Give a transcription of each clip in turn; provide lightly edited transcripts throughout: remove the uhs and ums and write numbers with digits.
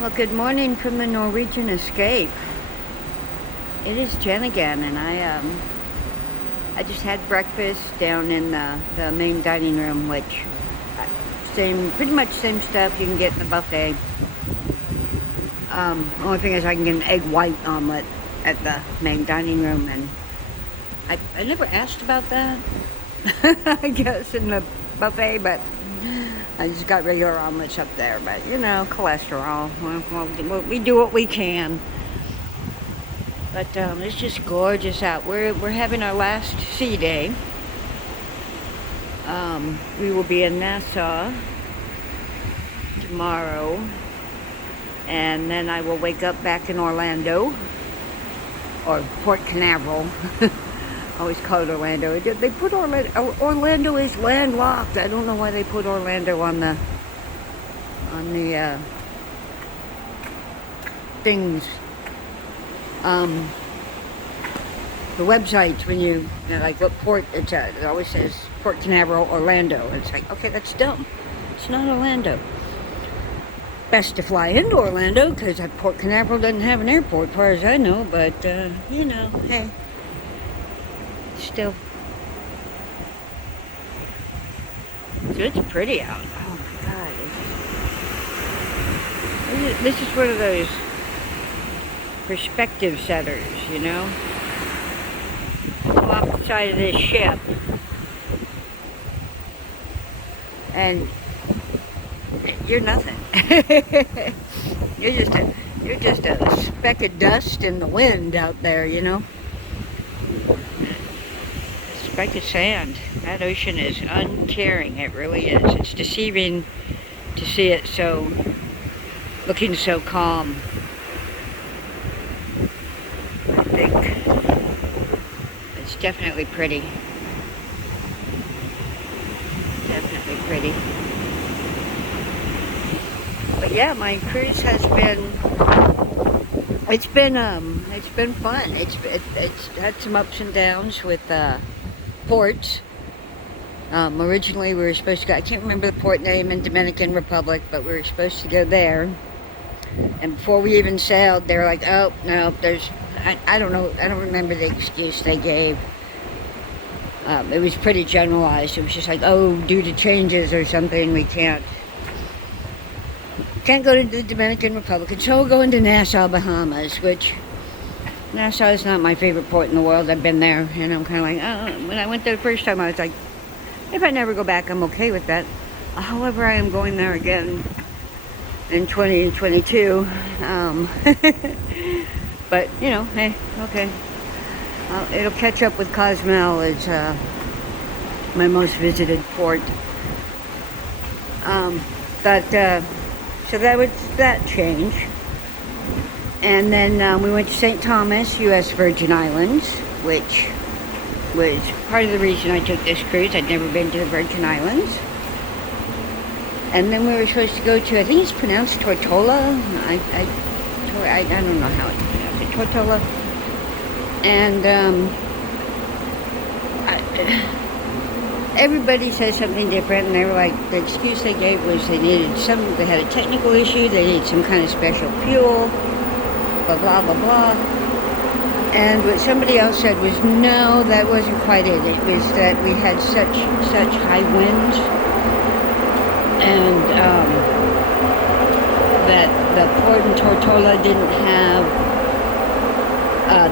Well, good morning from the Norwegian Escape. It is Jen again, and I just had breakfast down in the main dining room, which pretty much same stuff you can get in the buffet. Only thing is I can get an egg white omelet at the main dining room, and I never asked about that. I guess in the buffet, but I just got regular omelets up there. But you know, cholesterol. Well, we do what we can. But it's just gorgeous out. We're having our last sea day. We will be in Nassau tomorrow, and then I will wake up back in Orlando, or Port Canaveral. I always call it Orlando. They put Orlando is landlocked. I don't know why they put Orlando on the things. The websites when you know, like what port it's at. It always says Port Canaveral, Orlando. And it's like, okay, that's dumb. It's not Orlando. Best to fly into Orlando because Port Canaveral doesn't have an airport, as far as I know. But you know, hey. Still, so it's pretty out. Oh my God! This is one of those perspective setters, you know. Go off the side of this ship, and you're nothing. you're just a speck of dust in the wind out there, you know. Speck of sand. That ocean is uncaring. It really is. It's deceiving to see it looking so calm. I think it's definitely pretty. Definitely pretty. But yeah, my cruise has been. It's been fun. It's had some ups and downs with ports. Originally we were supposed to go, I can't remember the port name in Dominican Republic, but we were supposed to go there. And before we even sailed, they were like, oh, no, I don't know, I don't remember the excuse they gave. It was pretty generalized. It was just like, oh, due to changes or something, we can't go to the Dominican Republic. And so we'll go into Nassau, Bahamas, which Nassau is not my favorite port in the world. I've been there, and I'm kind of like, oh. When I went there the first time, I was like, if I never go back, I'm okay with that. However, I am going there again in 2022. But, you know, hey, okay. It'll catch up with Cozumel. It's my most visited port. So that was that change. And then we went to St. Thomas, U.S. Virgin Islands, which was part of the reason I took this cruise. I'd never been to the Virgin Islands. And then we were supposed to go to, I think it's pronounced Tortola. I don't know how it's pronounced. Tortola. And everybody says something different, and they were like, the excuse they gave was they had a technical issue, they needed some kind of special fuel. Blah, blah, blah, blah. And what somebody else said was, no, that wasn't quite it. It was that we had such high winds, and that the port in Tortola didn't have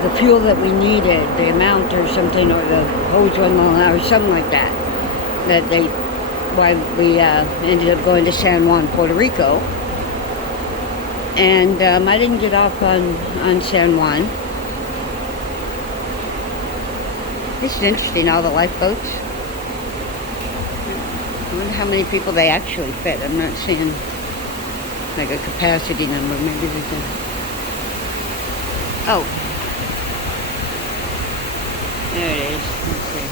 the fuel that we needed, the amount or something, or the hose wasn't long or something like that. Why we ended up going to San Juan, Puerto Rico. And I didn't get off on San Juan. This is interesting, all the lifeboats. I wonder how many people they actually fit. I'm not seeing like a capacity number. Maybe there's a... Oh. There it is. Let's see.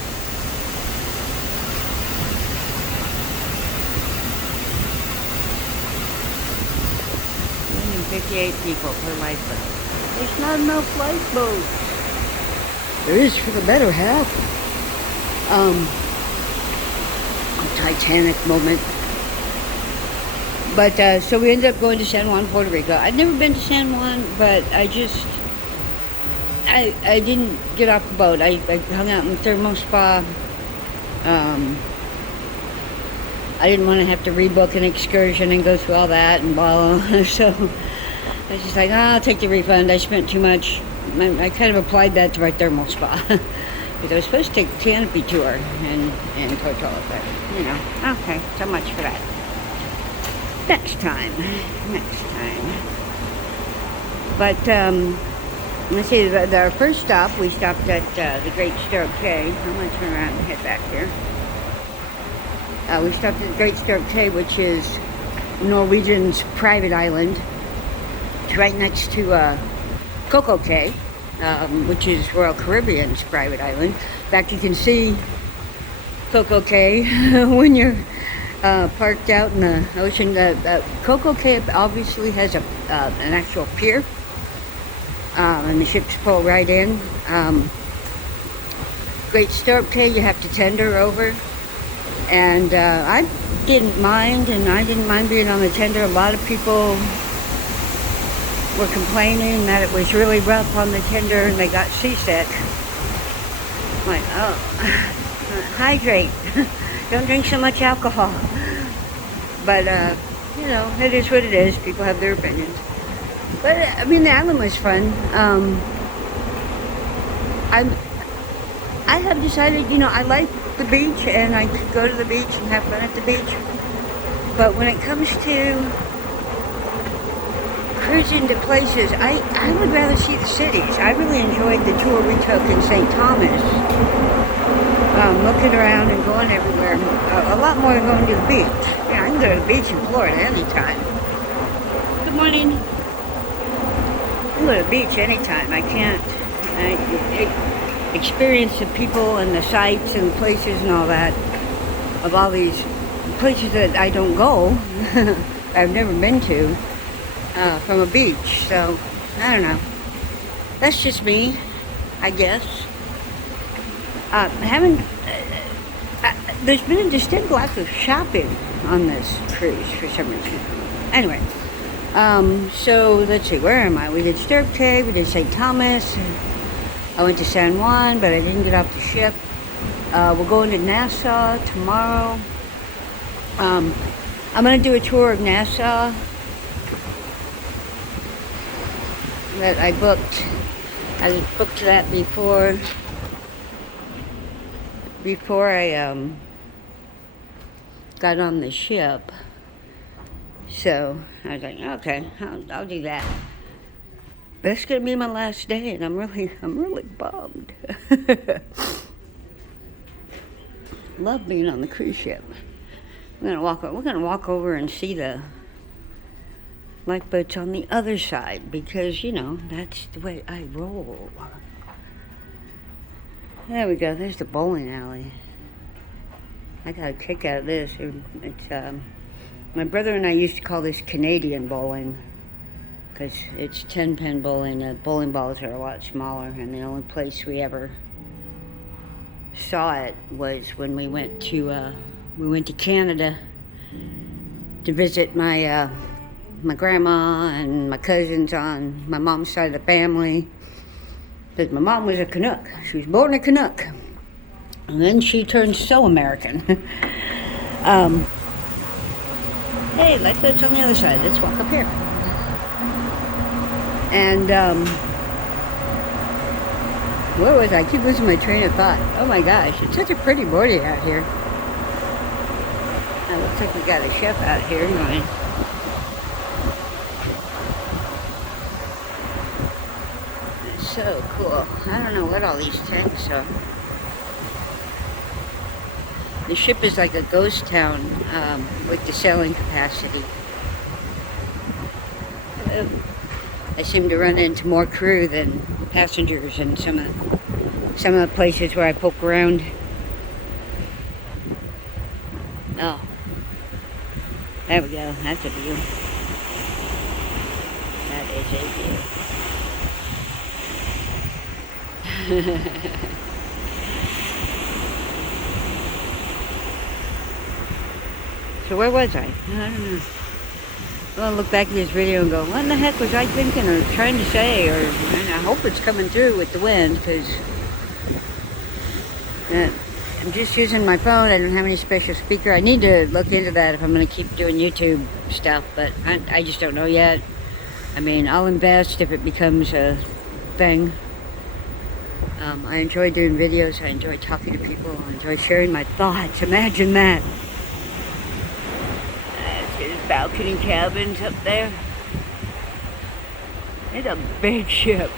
58 people per lifeboat. There's not enough lifeboats. There is for the better half. A Titanic moment. But so we ended up going to San Juan, Puerto Rico. I'd never been to San Juan, but I didn't get off the boat. I hung out in the thermal spa. I didn't want to have to rebook an excursion and go through all that and blah, blah. So I was just like, I'll take the refund. I spent too much. I kind of applied that to my thermal spa. Because I was supposed to take the canopy tour in Tortola, but, you know, okay, so much for that. Next time. But, let's see, our first stop, we stopped at the Great Stirrup Cay. I'm going to turn around and head back here. We stopped at the Great Stirrup Cay, which is Norwegian's private island. It's right next to Coco Cay, which is Royal Caribbean's private island. In fact, you can see Coco Cay when you're parked out in the ocean. Coco Cay obviously has an actual pier, and the ships pull right in. Great Stirrup Cay, you have to tender over. And I didn't mind, and I didn't mind being on the tender. A lot of people were complaining that it was really rough on the tender and they got seasick. I'm like, oh, hydrate. Don't drink so much alcohol. But, you know, it is what it is. People have their opinions. But, I mean, the island was fun. I have decided, you know, I like the beach and I could go to the beach and have fun at the beach. But when it comes to cruising to places, I would rather see the cities. I really enjoyed the tour we took in St. Thomas. Looking around and going everywhere. A lot more than going to the beach. Yeah, I can go to the beach in Florida anytime. Good morning. I can go to the beach anytime. I can't. Experience the people and the sights and places and all that of all these places that I don't go, I've never been to, from a beach. So I don't know. That's just me, I guess. There's been a distinct lack of shopping on this cruise for some reason. Anyway, so let's see, where am I? We did Stirrup Cay, we did St. Thomas. I went to San Juan, but I didn't get off the ship. We're going to Nassau tomorrow. I'm going to do a tour of Nassau that I booked. I booked that before I got on the ship. So I was like, okay, I'll do that. But it's gonna be my last day, and I'm really bummed. Love being on the cruise ship. We're gonna walk over and see the lifeboats on the other side because, you know, that's the way I roll. There we go. There's the bowling alley. I got a kick out of this. It's my brother and I used to call this Canadian bowling. Because it's 10-pin bowling. The bowling balls are a lot smaller, and the only place we ever saw it was when we went to Canada to visit my grandma and my cousins on my mom's side of the family. Because my mom was a Canuck. She was born a Canuck, and then she turned so American. Hey, lifeboat's on the other side. Let's walk up here. And, where was I? I keep losing my train of thought. Oh my gosh, it's such a pretty morning out here. It looks like we got a chef out here going. It's so cool. I don't know what all these tanks are. The ship is like a ghost town with the sailing capacity. I seem to run into more crew than passengers in some of the places where I poke around. Oh, there we go. That's a view. That is a view. So where was I? I don't know. gonna look back at this video and go, what in the heck was I thinking or trying to say? Or, and I hope it's coming through with the wind, because I'm just using my phone. I don't have any special speaker. I need to look into that if I'm gonna keep doing YouTube stuff, but I just don't know yet. I mean, I'll invest if it becomes a thing. I enjoy doing videos. I enjoy talking to people. I enjoy sharing my thoughts. Imagine that. There's balcony cabins up there. It's a big ship.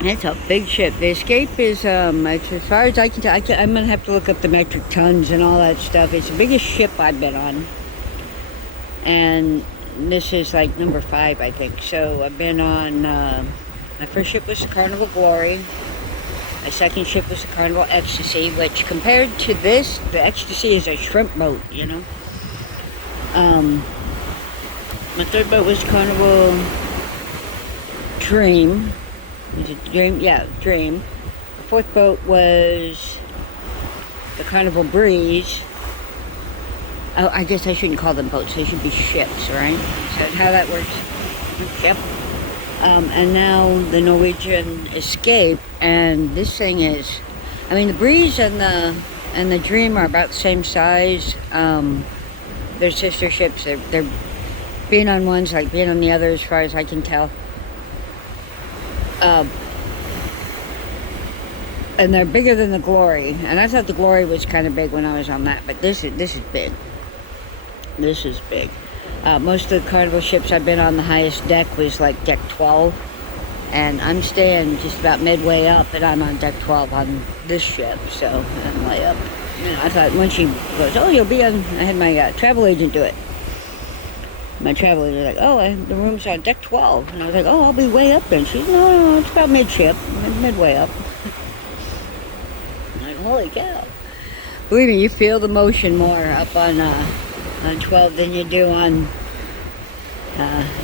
It's a big ship. The Escape is, as far as I can tell, I'm going to have to look up the metric tons and all that stuff. It's the biggest ship I've been on. And this is like number 5, I think. So I've been on, my first ship was the Carnival Glory. My second ship was the Carnival Ecstasy, which compared to this, the Ecstasy is a shrimp boat, you know. My third boat was Carnival Dream. Is it Dream? Yeah, Dream. The fourth boat was the Carnival Breeze. Oh, I guess I shouldn't call them boats. They should be ships, right? Is that how that works? Yep. And now the Norwegian Escape, and this thing is, I mean, the Breeze and the Dream are about the same size. They're sister ships. They're being on one's like being on the other, as far as I can tell. And they're bigger than the Glory, and I thought the Glory was kind of big when I was on that, but this is big. This is big. Most of the Carnival ships I've been on, the highest deck was like deck 12, and I'm staying just about midway up, and I'm on deck 12 on this ship, so I'm way up. You know, I thought when she goes, oh, you'll be on, I had my travel agent do it. My travel agent was like, oh, the room's on deck 12, and I was like, oh, I'll be way up then. She's, no, it's about midship, midway up. I'm like, holy cow. Believe me, you feel the motion more up on 12 than you do on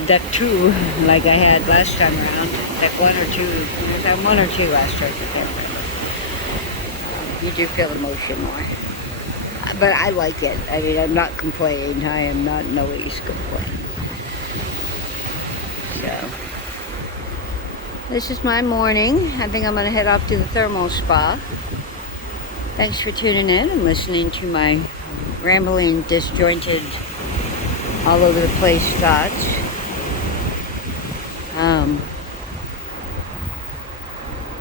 deck 2, like I had last time around. Deck 1 or 2. I was on 1 or 2 last time. I can't remember. You do feel the motion more. But I like it. I mean, I'm not complaining. I am not in the least complaining. So, this is my morning. I think I'm going to head off to the thermal spa. Thanks for tuning in and listening to my rambling, disjointed, all over the place thoughts.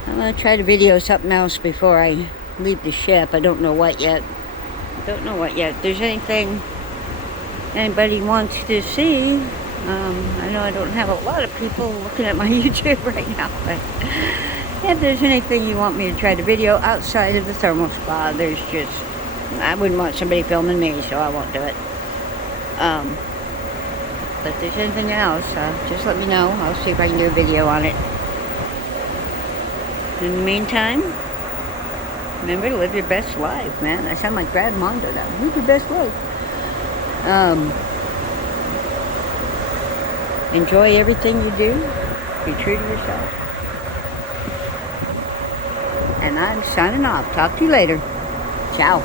I'm going to try to video something else before I leave the ship. I don't know what yet. If there's anything anybody wants to see, I know I don't have a lot of people looking at my YouTube right now, but if there's anything you want me to try to video outside of the thermal spa, there's just, I wouldn't want somebody filming me, so I won't do it. But if there's anything else, just let me know. I'll see if I can do a video on it. In the meantime, remember to live your best life, man. I sound like grandmother now. Live your best life. Enjoy everything you do. Be true to yourself. And I'm signing off. Talk to you later. Ciao.